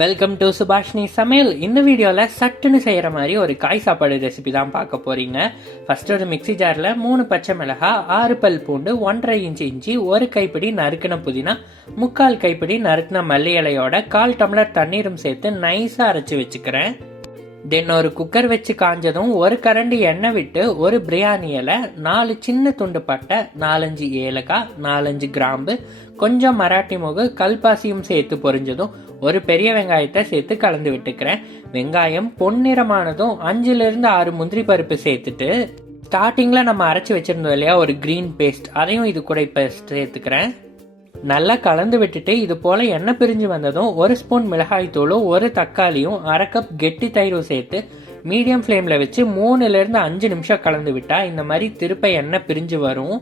Welcome to Subhashini சமையல். இந்த வீடியோவில் சட்டுன்னு செய்கிற மாதிரி ஒரு காய் சாப்பாடு ரெசிபி தான் பார்க்க போகிறீங்க. ஃபஸ்ட்டு ஒரு மிக்சி ஜாரில் 3 பச்சை மிளகாய், 6 பல் பூண்டு, 1.5 இன்ச்சு இஞ்சி, 1 கைப்பிடி நறுக்கின புதினா, 3/4 கைப்பிடி நறுக்கின மல்லி இலையோட 1/4 டம்ளர் தண்ணீரும் சேர்த்து நைஸாக அரைச்சி வச்சுக்கிறேன். தென் ஒரு குக்கர் வச்சு காஞ்சதும் 1 கரண்டி எண்ணெய் விட்டு ஒரு பிரியாணி இலை, 4 சின்ன துண்டு பட்டை, 4-5 ஏலக்காய், 4-5 கிராம்பு, கொஞ்சம் மராட்டி மொகு, கல்பாசியும் சேர்த்து பொரிஞ்சதும் ஒரு பெரிய வெங்காயத்தை சேர்த்து கலந்து விட்டுக்கிறேன். வெங்காயம் பொன்னிறமானதும் 5-6 முந்திரி பருப்பு சேர்த்துட்டு ஸ்டார்டிங்ல நம்ம அரைச்சி வச்சிருந்தோம் இல்லையா ஒரு கிரீன் பேஸ்ட், அதையும் இது கூட இப்போ சேர்த்துக்கிறேன். நல்லா கலந்து விட்டுட்டு இது போல எண்ணெய் பிரிஞ்சு வந்ததும் 1 ஸ்பூன் மிளகாய் தூளும் 1 தக்காளியும் 1/2 கப் கெட்டி தயிரும் சேர்த்து மீடியம் ஃப்ளேமில் வச்சு 3-5 நிமிஷம் கலந்து விட்டா இந்த மாதிரி திருப்ப எண்ணெய் பிரிஞ்சு வரும்.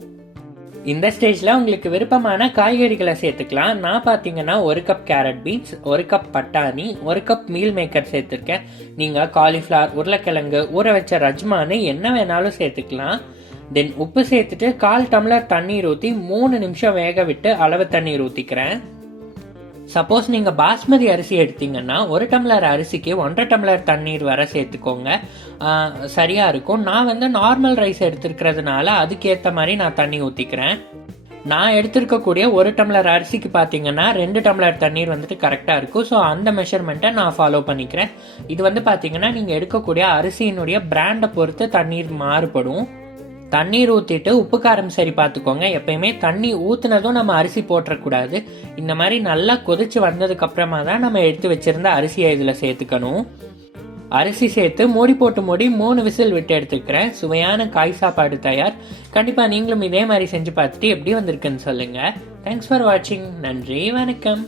இந்த ஸ்டேஜில் உங்களுக்கு விருப்பமான காய்கறிகளை சேர்த்துக்கலாம். நான் பார்த்தீங்கன்னா 1 கப் கேரட் பீன்ஸ், 1 கப் பட்டாணி, 1 கப் மீல் மேக்கர் சேர்த்துருக்கேன். நீங்கள் காலிஃப்ளவர், உருளைக்கிழங்கு, ஊற வச்ச ரஜ்மானு என்ன வேணாலும் சேர்த்துக்கலாம். தென் உப்பு சேர்த்துட்டு 1/4 டம்ளர் தண்ணீர் ஊற்றி 3 நிமிஷம் வேக விட்டு அளவு தண்ணீர் ஊற்றிக்கிறேன். சப்போஸ் நீங்கள் பாஸ்மதி அரிசி எடுத்தீங்கன்னா 1 டம்ளர் அரிசிக்கு 1.5 டம்ளர் தண்ணீர் வர சேர்த்துக்கோங்க, சரியாக இருக்கும். நான் நார்மல் ரைஸ் எடுத்துருக்கிறதுனால அதுக்கேற்ற மாதிரி நான் தண்ணி ஊற்றிக்கிறேன். நான் எடுத்துருக்கக்கூடிய 1 டம்ளர் அரிசிக்கு பார்த்தீங்கன்னா 2 டம்ளர் தண்ணீர் கரெக்டாக இருக்கும். ஸோ அந்த மெஷர்மெண்ட்டை நான் ஃபாலோ பண்ணிக்கிறேன். இது பார்த்தீங்கன்னா நீங்கள் எடுக்கக்கூடிய அரிசியினுடைய பிராண்டை பொறுத்து தண்ணீர் மாறுபடும். தண்ணீர் ஊற்றிட்டு உப்பு காரம் சரி பார்த்துக்கோங்க. எப்பயுமே தண்ணி ஊற்றுனதும் நம்ம அரிசி போட்டுறக்கூடாது. இந்த மாதிரி நல்லா கொதிச்சு வந்ததுக்கு அப்புறமா தான் நம்ம எடுத்து வச்சிருந்த அரிசியை இதில் சேர்த்துக்கணும். அரிசி சேர்த்து மூடி 3 விசில் விட்டு எடுத்துக்கிறேன். சுவையான காய் சாப்பாடு தயார். கண்டிப்பாக நீங்களும் இதே மாதிரி செஞ்சு பார்த்துட்டு எப்படி வந்திருக்குன்னு சொல்லுங்கள். தேங்க்ஸ் ஃபார் வாட்சிங். நன்றி, வணக்கம்.